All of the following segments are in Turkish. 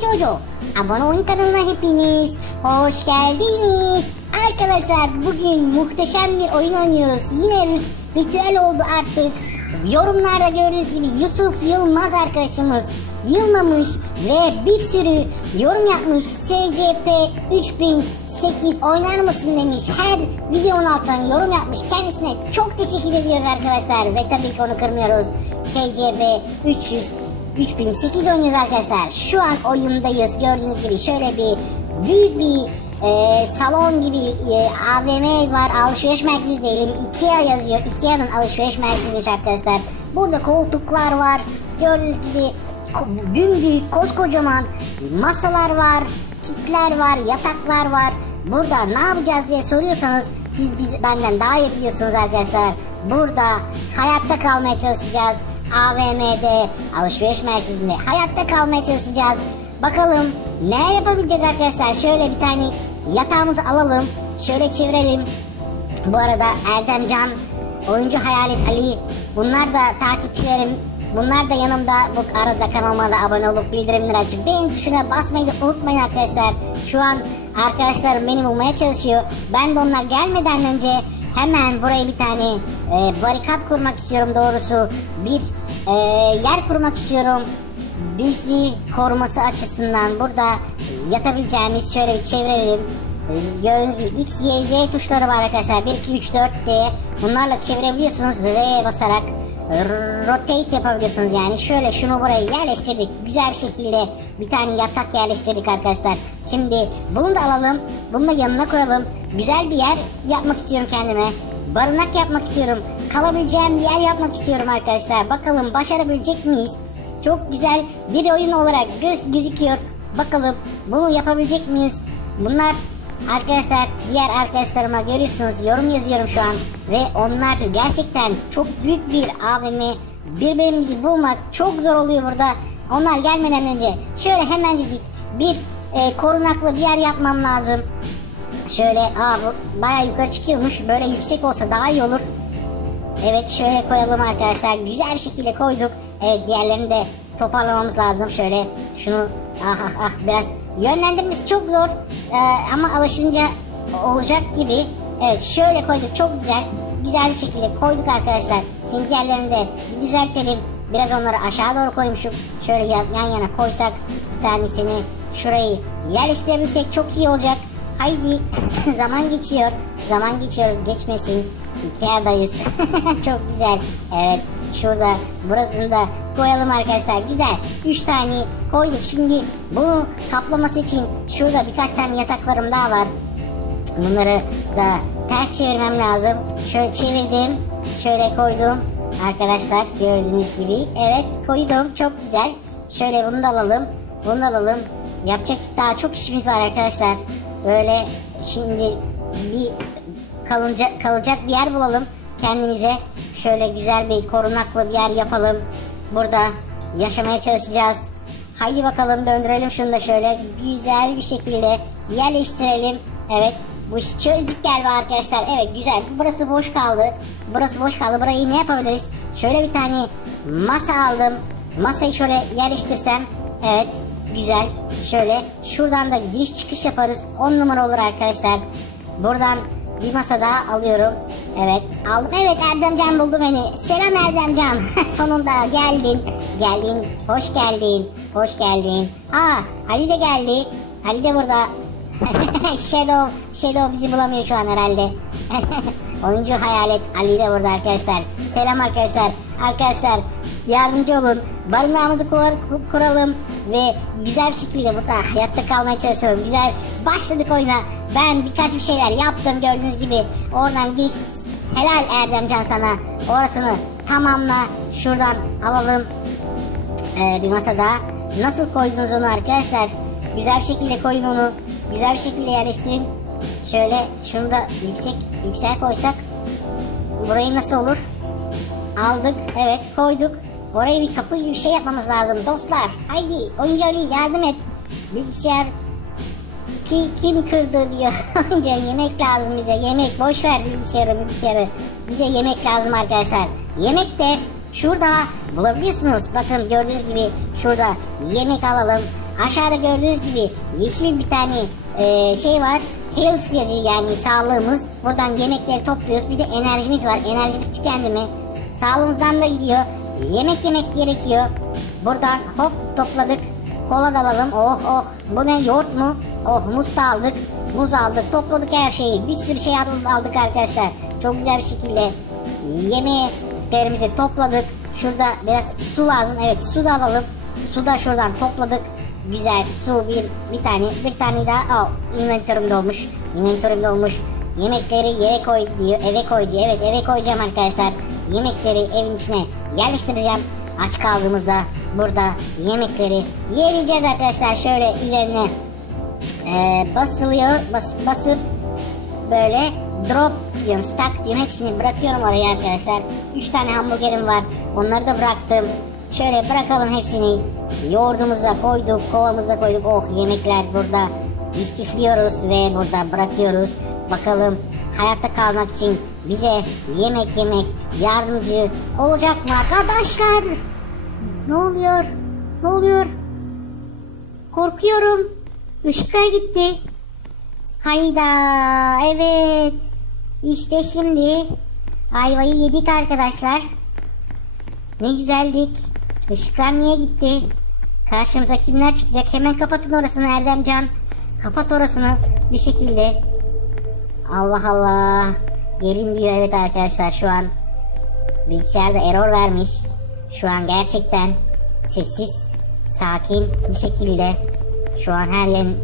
Jojo. Abone olun kanalına hepiniz. Hoş geldiniz. Arkadaşlar bugün muhteşem bir oyun oynuyoruz. Yine ri- ritüel oldu artık. Yorumlarda gördüğünüz gibi Yusuf Yılmaz arkadaşımız yılmamış ve bir sürü yorum yapmış. SCP 3008 oynar mısın demiş. Her videonun altına yorum yapmış. Kendisine çok teşekkür ediyoruz arkadaşlar. Ve tabii ki onu kırmıyoruz. SCP 300 3008 oynuyoruz arkadaşlar. Şu an oyundayız. Gördüğünüz gibi şöyle bir büyük bir e, salon gibi e, AVM var. Alışveriş merkezi diyelim. Ikea yazıyor. Ikea'nın alışveriş merkeziymiş arkadaşlar. Burada koltuklar var. Gördüğünüz gibi büyük koskocaman masalar var. Çitler var. Yataklar var. Burada ne yapacağız diye soruyorsanız siz biz, benden daha iyi biliyorsunuz arkadaşlar. Burada hayatta kalmaya çalışacağız. AVM'de, alışveriş merkezinde hayatta kalmaya çalışacağız. Bakalım ne yapabileceğiz arkadaşlar. Şöyle bir tane yatağımızı alalım. Şöyle çevirelim. Bu arada Erdem Can, oyuncu Hayalet Ali, bunlar da takipçilerim. Bunlar da yanımda bu arada kanalıma da abone olup bildirimleri açıp beğen tuşuna basmayı da unutmayın arkadaşlar. Şu an arkadaşlarım beni bulmaya çalışıyor. Ben de onlar gelmeden önce hemen buraya bir tane e, barikat kurmak istiyorum doğrusu. Bir e, yer kurmak istiyorum bizi koruması açısından burada yatabileceğimiz şöyle bir çevirelim. Gördüğünüz gibi X, Y, Z tuşları var arkadaşlar. 1, 2, 3, 4 diye. Bunlarla çevirebiliyorsunuz. R'ye basarak rotate yapabiliyorsunuz yani. Şöyle şunu buraya yerleştirdik. Güzel bir şekilde bir tane yatak yerleştirdik arkadaşlar. Şimdi bunu da alalım. Bunu da yanına koyalım. Güzel bir yer yapmak istiyorum kendime. Barınak yapmak istiyorum. Kalabileceğim bir yer yapmak istiyorum arkadaşlar. Bakalım başarabilecek miyiz? Çok güzel bir oyun olarak göz gözüküyor. Bakalım bunu yapabilecek miyiz? Bunlar arkadaşlar diğer arkadaşlarıma görüyorsunuz yorum yazıyorum şu an ve onlar gerçekten çok büyük bir AVM birbirimizi bulmak çok zor oluyor burada. Onlar gelmeden önce şöyle hemencecik bir e, korunaklı bir yer yapmam lazım. Şöyle aa bu baya yukarı çıkıyormuş. Böyle yüksek olsa daha iyi olur. Evet şöyle koyalım arkadaşlar. Güzel bir şekilde koyduk. Evet diğerlerini de toparlamamız lazım. Şöyle şunu ah ah ah biraz yönlendirmesi çok zor. Ee, ama alışınca olacak gibi. Evet şöyle koyduk çok güzel. Güzel bir şekilde koyduk arkadaşlar. Şimdi diğerlerini de bir düzeltelim. Biraz onları aşağı doğru koymuşuk. Şöyle yan, yan yana koysak bir tanesini şurayı yerleştirebilsek çok iyi olacak. Haydi zaman geçiyor. Zaman geçiyoruz geçmesin. Ikea'dayız. Çok güzel. Evet şurada burasını da koyalım arkadaşlar. Güzel. 3 tane koyduk. Şimdi bunu kaplaması için şurada birkaç tane yataklarım daha var. Bunları da ters çevirmem lazım. Şöyle çevirdim. Şöyle koydum. Arkadaşlar gördüğünüz gibi. Evet koydum. Çok güzel. Şöyle bunu da alalım. Bunu da alalım. Yapacak daha çok işimiz var arkadaşlar. Böyle şimdi bir kalınca, kalacak bir yer bulalım kendimize. Şöyle güzel bir korunaklı bir yer yapalım. Burada yaşamaya çalışacağız. Haydi bakalım döndürelim şunu da şöyle güzel bir şekilde yerleştirelim. Evet bu işi çözdük galiba arkadaşlar. Evet güzel. Burası boş kaldı. Burası boş kaldı. Burayı ne yapabiliriz? Şöyle bir tane masa aldım. Masayı şöyle yerleştirsem. Evet güzel. Şöyle şuradan da giriş çıkış yaparız. 10 numara olur arkadaşlar. Buradan bir masa daha alıyorum. Evet aldım. Evet Erdemcan buldu beni. Selam Erdemcan. Sonunda geldin. Geldin. Hoş geldin. Hoş geldin. Aa Ali de geldi. Ali de burada. Shadow, Shadow bizi bulamıyor şu an herhalde. Oyuncu hayalet Ali de burada arkadaşlar. Selam arkadaşlar. Arkadaşlar yardımcı olun. Barınağımızı kur, kuralım ve güzel bir şekilde burada hayatta kalmaya çalışalım. Güzel başladık oyuna. Ben birkaç bir şeyler yaptım gördüğünüz gibi. Oradan giriş helal Erdemcan sana. Orasını tamamla. Şuradan alalım. Ee, bir masa daha. Nasıl koydunuz onu arkadaşlar? Güzel bir şekilde koyun onu. Güzel bir şekilde yerleştirin. Şöyle şunu da yüksek yüksek koysak. Burayı nasıl olur? Aldık. Evet koyduk. Oraya bir kapı gibi bir şey yapmamız lazım dostlar. Haydi oyuncu Ali yardım et. Bilgisayar ki, kim kırdı diyor. Oyuncu yemek lazım bize. Yemek boş ver bilgisayarı bilgisayarı. Bize yemek lazım arkadaşlar. Yemek de şurada bulabiliyorsunuz. Bakın gördüğünüz gibi şurada yemek alalım. Aşağıda gördüğünüz gibi yeşil bir tane e, şey var. Health yazıyor yani sağlığımız. Buradan yemekleri topluyoruz. Bir de enerjimiz var. Enerjimiz tükendi mi? Sağlığımızdan da gidiyor. Yemek yemek gerekiyor. Buradan hop topladık. Kola da alalım. Oh oh. Bu ne yoğurt mu? Oh muz da aldık. Muz aldık. Topladık her şeyi. Bir sürü şey al- aldık arkadaşlar. Çok güzel bir şekilde yemeklerimizi topladık. Şurada biraz su lazım. Evet su da alalım. Su da şuradan topladık. Güzel su bir bir tane bir tane daha. Oh, inventörüm dolmuş. Inventörüm dolmuş. Yemekleri yere koy diyor. Eve koy diyor. Evet eve koyacağım arkadaşlar. Yemekleri evin içine yerleştireceğim. Aç kaldığımızda burada yemekleri yiyebileceğiz arkadaşlar. Şöyle üzerine e, basılıyor. Bas, basıp böyle drop diyorum, stack diyorum. Hepsini bırakıyorum oraya arkadaşlar. 3 tane hamburgerim var. Onları da bıraktım. Şöyle bırakalım hepsini. Yoğurdumuzu da koyduk, kovamızı da koyduk. Oh yemekler burada. istifliyoruz ve burada bırakıyoruz. Bakalım hayatta kalmak için bize yemek yemek yardımcı olacak mı arkadaşlar? Ne oluyor? Ne oluyor? Korkuyorum. Işıklar gitti. Hayda evet. İşte şimdi ayvayı yedik arkadaşlar. Ne güzeldik. Işıklar niye gitti? Karşımıza kimler çıkacak? Hemen kapatın orasını Erdemcan. Kapat orasını bir şekilde. Allah Allah. Gelin diyor evet arkadaşlar şu an. Bilgisayarda error vermiş. Şu an gerçekten sessiz, sakin bir şekilde şu an her yerin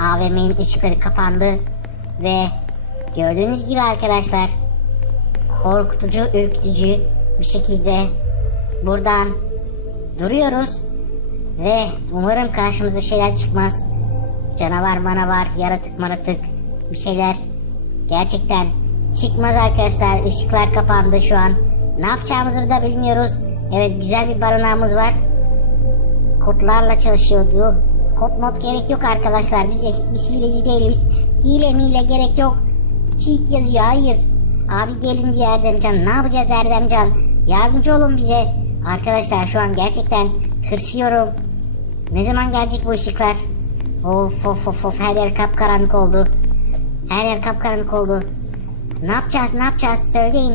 AVM'nin ışıkları kapandı ve gördüğünüz gibi arkadaşlar korkutucu, ürkütücü bir şekilde buradan duruyoruz ve umarım karşımıza bir şeyler çıkmaz. Canavar manavar, yaratık maratık bir şeyler gerçekten çıkmaz arkadaşlar. Işıklar kapandı şu an. Ne yapacağımızı da bilmiyoruz. Evet güzel bir barınağımız var. Kodlarla çalışıyordu. Kod mod gerek yok arkadaşlar. Biz, biz hileci değiliz. Hile mile gerek yok. Cheat yazıyor. Hayır. Abi gelin diyor Erdemcan. Ne yapacağız Erdemcan? Yardımcı olun bize. Arkadaşlar şu an gerçekten tırsıyorum. Ne zaman gelecek bu ışıklar? Of of of of her yer kapkaranlık oldu. Her yer kapkaranlık oldu. Ne yapacağız ne yapacağız söyleyin.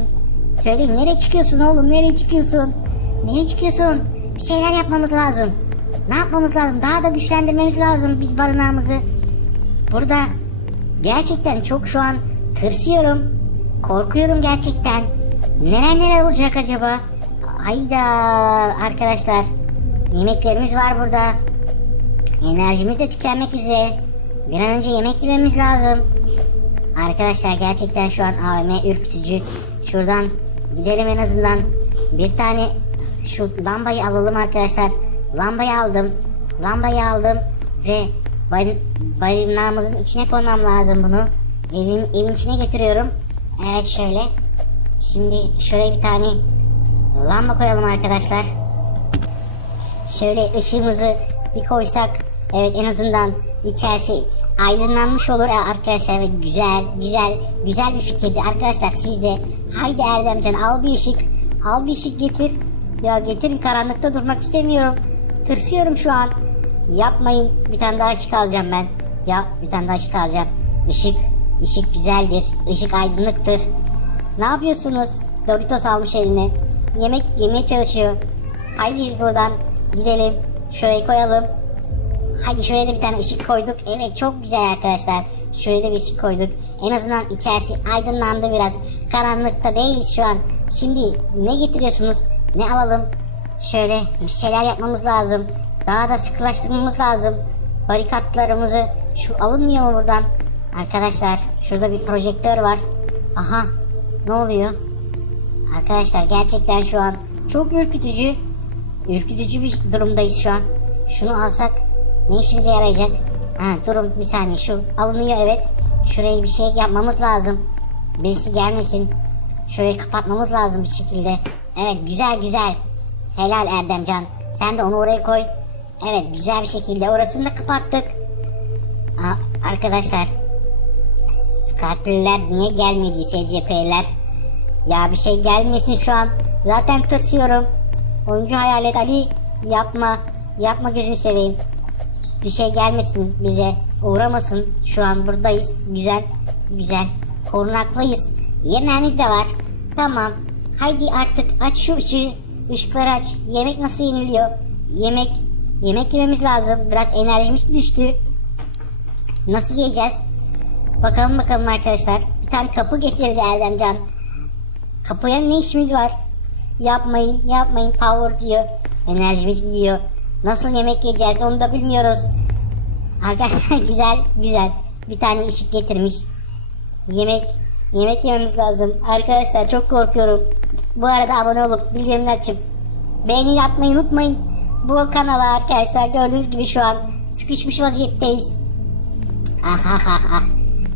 Söyleyin nereye çıkıyorsun oğlum nereye çıkıyorsun? Nereye çıkıyorsun? Bir şeyler yapmamız lazım. Ne yapmamız lazım? Daha da güçlendirmemiz lazım biz barınağımızı. Burada gerçekten çok şu an tırsıyorum. Korkuyorum gerçekten. Neler neler olacak acaba? Hayda arkadaşlar. Yemeklerimiz var burada. Enerjimiz de tükenmek üzere. Bir an önce yemek yememiz lazım. Arkadaşlar gerçekten şu an AVM ürkütücü. Şuradan gidelim en azından. Bir tane şu lambayı alalım arkadaşlar. Lambayı aldım. Lambayı aldım ve barınağımızın içine koymam lazım bunu. Evin, evin içine götürüyorum. Evet şöyle. Şimdi şuraya bir tane lamba koyalım arkadaşlar. Şöyle ışığımızı bir koysak evet en azından içerisi aydınlanmış olur. Ya arkadaşlar ve güzel güzel güzel bir fikirdi. Arkadaşlar siz de haydi Erdemcan al bir ışık al bir ışık getir. Ya getirin karanlıkta durmak istemiyorum. Tırsıyorum şu an. Yapmayın bir tane daha ışık alacağım ben. Ya bir tane daha ışık alacağım. Işık ışık güzeldir ışık aydınlıktır. Ne yapıyorsunuz? Doritos almış eline. Yemek yemeye çalışıyor. Haydi buradan gidelim şurayı koyalım Hadi şuraya da bir tane ışık koyduk. Evet çok güzel arkadaşlar. Şuraya da bir ışık koyduk. En azından içerisi aydınlandı biraz. Karanlıkta değiliz şu an. Şimdi ne getiriyorsunuz? Ne alalım? Şöyle bir şeyler yapmamız lazım. Daha da sıkılaştırmamız lazım. Barikatlarımızı şu alınmıyor mu buradan? Arkadaşlar şurada bir projektör var. Aha ne oluyor? Arkadaşlar gerçekten şu an çok ürkütücü. Ürkütücü bir durumdayız şu an. Şunu alsak ne işimize yarayacak? Ha durun bir saniye şu alınıyor evet. Şurayı bir şey yapmamız lazım. Birisi gelmesin. Şurayı kapatmamız lazım bir şekilde. Evet güzel güzel. Helal Erdemcan. Sen de onu oraya koy. Evet güzel bir şekilde orasını da kapattık. Aa, arkadaşlar. Skype'liler niye gelmedi SCP'ler? Ya bir şey gelmesin şu an. Zaten tırsıyorum. Oyuncu hayalet Ali yapma. Yapma gözünü seveyim. Bir şey gelmesin bize uğramasın. Şu an buradayız. Güzel güzel korunaklıyız. Yemeğimiz de var. Tamam. Haydi artık aç şu ışığı. Işıkları aç. Yemek nasıl yeniliyor? Yemek yemek yememiz lazım. Biraz enerjimiz düştü. Nasıl yiyeceğiz? Bakalım bakalım arkadaşlar. Bir tane kapı getirdi Erdemcan. Kapıya ne işimiz var? Yapmayın, yapmayın. Power diyor. Enerjimiz gidiyor. Nasıl yemek yiyeceğiz onu da bilmiyoruz. Arkadaşlar güzel, güzel. Bir tane ışık getirmiş. Yemek, yemek yememiz lazım. Arkadaşlar çok korkuyorum. Bu arada abone olup bildirimini açıp beğeni atmayı unutmayın. Bu kanala arkadaşlar gördüğünüz gibi şu an sıkışmış vaziyetteyiz. Ah ah ah ah.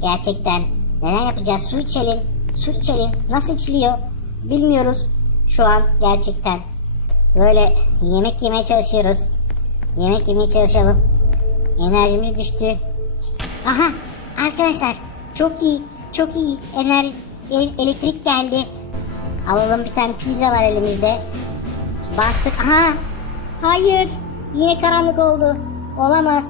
Gerçekten neler yapacağız? Su içelim. Su içelim. Nasıl içiliyor? Bilmiyoruz. Şu an gerçekten. Böyle yemek yemeye çalışıyoruz. Yemek yemeye çalışalım. Enerjimiz düştü. Aha arkadaşlar çok iyi çok iyi enerji el- elektrik geldi. Alalım bir tane pizza var elimizde. Bastık. Aha hayır yine karanlık oldu. Olamaz.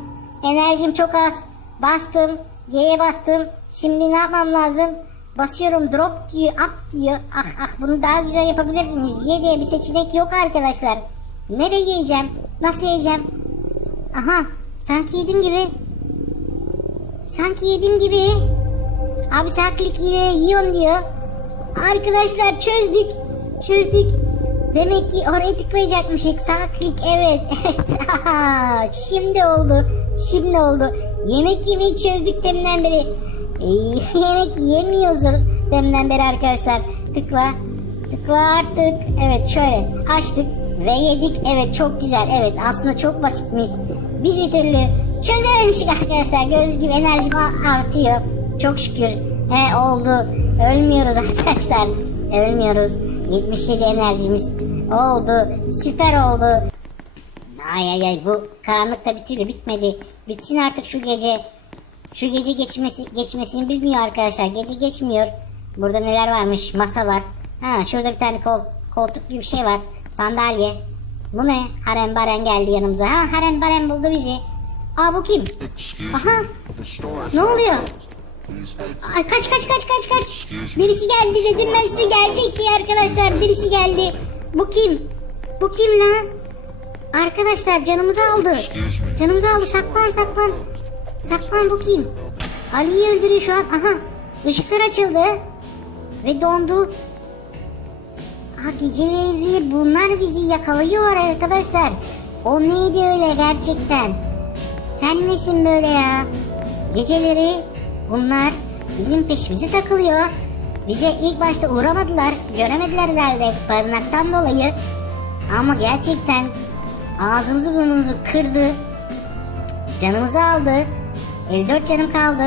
Enerjim çok az. Bastım. G'ye bastım. Şimdi ne yapmam lazım? Basıyorum drop diyor, up diyor. Ah ah bunu daha güzel yapabilirdiniz. Y diye bir seçenek yok arkadaşlar. Nereye yiyeceğim? Nasıl yiyeceğim? Aha sanki yedim gibi. Sanki yedim gibi. Abi sağ klik yine yiyorsun diyor. Arkadaşlar çözdük. Çözdük. Demek ki oraya tıklayacakmışık. Sağ evet. Evet. Şimdi oldu. Şimdi oldu. Yemek yemeyi çözdük deminden beri. Yemek yemiyoruz deminden beri arkadaşlar. Tıkla. Tıkla artık. Evet şöyle açtık ve yedik. Evet çok güzel. Evet aslında çok basitmiş. Biz bir türlü çözememişik arkadaşlar. Gördüğünüz gibi enerjim a- artıyor. Çok şükür. He oldu. Ölmüyoruz arkadaşlar. Ölmüyoruz. 77 enerjimiz oldu. Süper oldu. Ay ay ay bu karanlık da bir türlü bitmedi. Bitsin artık şu gece. Şu gece geçmesi geçmesini bilmiyor arkadaşlar. Gece geçmiyor. Burada neler varmış? Masa var. Ha şurada bir tane kol, koltuk gibi bir şey var. Sandalye. Bu ne? Harem Baren geldi yanımıza. Ha Harem Baren buldu bizi. Aa bu kim? Aha. Ne oluyor? Ay, kaç kaç kaç kaç kaç. Birisi geldi dedim ben size gelecek diye arkadaşlar. Birisi geldi. Bu kim? Bu kim lan? Arkadaşlar canımızı aldı. Canımızı aldı. Saklan saklan. Saklan bu kim? Ali'yi öldürüyor şu an. Aha. Işıklar açıldı. Ve dondu. Ha geceleri bunlar bizi yakalıyor arkadaşlar. O neydi öyle gerçekten? Sen nesin böyle ya? Geceleri bunlar bizim peşimize takılıyor. Bize ilk başta uğramadılar. Göremediler herhalde barınaktan dolayı. Ama gerçekten ağzımızı burnumuzu kırdı. Canımızı aldı. 54 canım kaldı.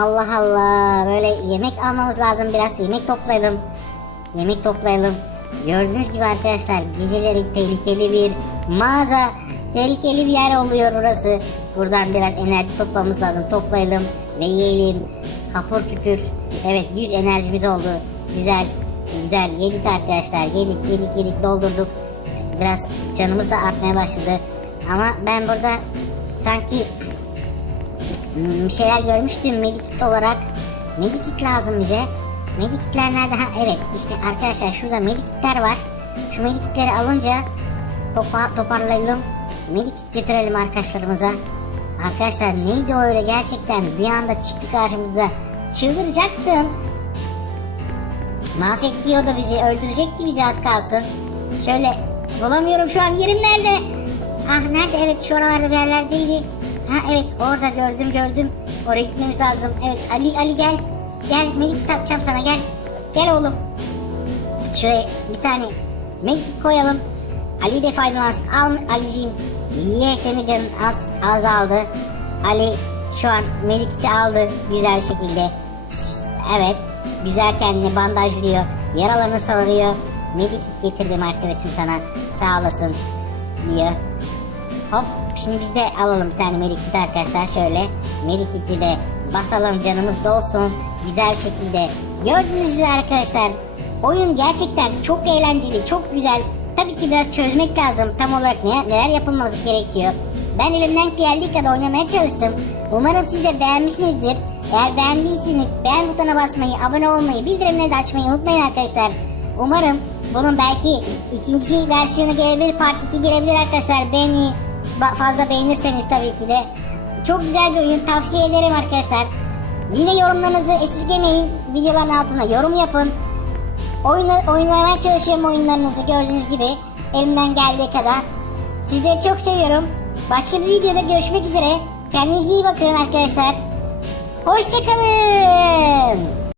Allah Allah. Böyle yemek almamız lazım biraz. Yemek toplayalım. Yemek toplayalım. Gördüğünüz gibi arkadaşlar geceleri tehlikeli bir mağaza. Tehlikeli bir yer oluyor burası. Buradan biraz enerji toplamamız lazım. Toplayalım ve yiyelim. Kapur küpür. Evet 100 enerjimiz oldu. Güzel. Güzel. Yedik arkadaşlar. Yedik yedik yedik doldurduk. Biraz canımız da artmaya başladı. Ama ben burada sanki bir şeyler görmüştüm medikit olarak. Medikit lazım bize. Medikitler nerede? Ha evet işte arkadaşlar şurada medikitler var. Şu medikitleri alınca topa, toparlayalım. Medikit götürelim arkadaşlarımıza. Arkadaşlar neydi o öyle gerçekten bir anda çıktı karşımıza. Çıldıracaktım. Mahvetti o da bizi öldürecekti bizi az kalsın. Şöyle bulamıyorum şu an yerim nerede? Ah nerede evet şu oralarda bir yerlerdeydi. Ha evet orada gördüm gördüm. Oraya gitmemiz lazım. Evet Ali Ali gel. Gel medikit atacağım sana gel. Gel oğlum. Şuraya bir tane medikit koyalım. Ali de faydalansın. Al Ali'ciğim. Ye seni canın az azaldı. Ali şu an medikiti aldı güzel şekilde. Evet. Güzel kendini bandajlıyor. Yaralarını sarıyor. Medikit getirdim arkadaşım sana. Sağ olasın diyor. Hop şimdi biz de alalım bir tane medikit arkadaşlar şöyle. Medikiti de basalım canımız dolsun. Güzel şekilde. Gördüğünüz üzere arkadaşlar. Oyun gerçekten çok eğlenceli, çok güzel. Tabii ki biraz çözmek lazım. Tam olarak ne, neler yapılması gerekiyor. Ben elimden geldiği kadar oynamaya çalıştım. Umarım siz de beğenmişsinizdir. Eğer beğendiyseniz beğen butonuna basmayı, abone olmayı, bildirimleri de açmayı unutmayın arkadaşlar. Umarım bunun belki ikinci versiyonu gelebilir, part 2 gelebilir arkadaşlar. Beni fazla beğenirseniz tabii ki de. Çok güzel bir oyun tavsiye ederim arkadaşlar. Yine yorumlarınızı esirgemeyin. Videoların altına yorum yapın. Oyna, oynamaya çalışıyorum oyunlarınızı gördüğünüz gibi. Elimden geldiği kadar. Sizleri çok seviyorum. Başka bir videoda görüşmek üzere. Kendinize iyi bakın arkadaşlar. Hoşçakalın.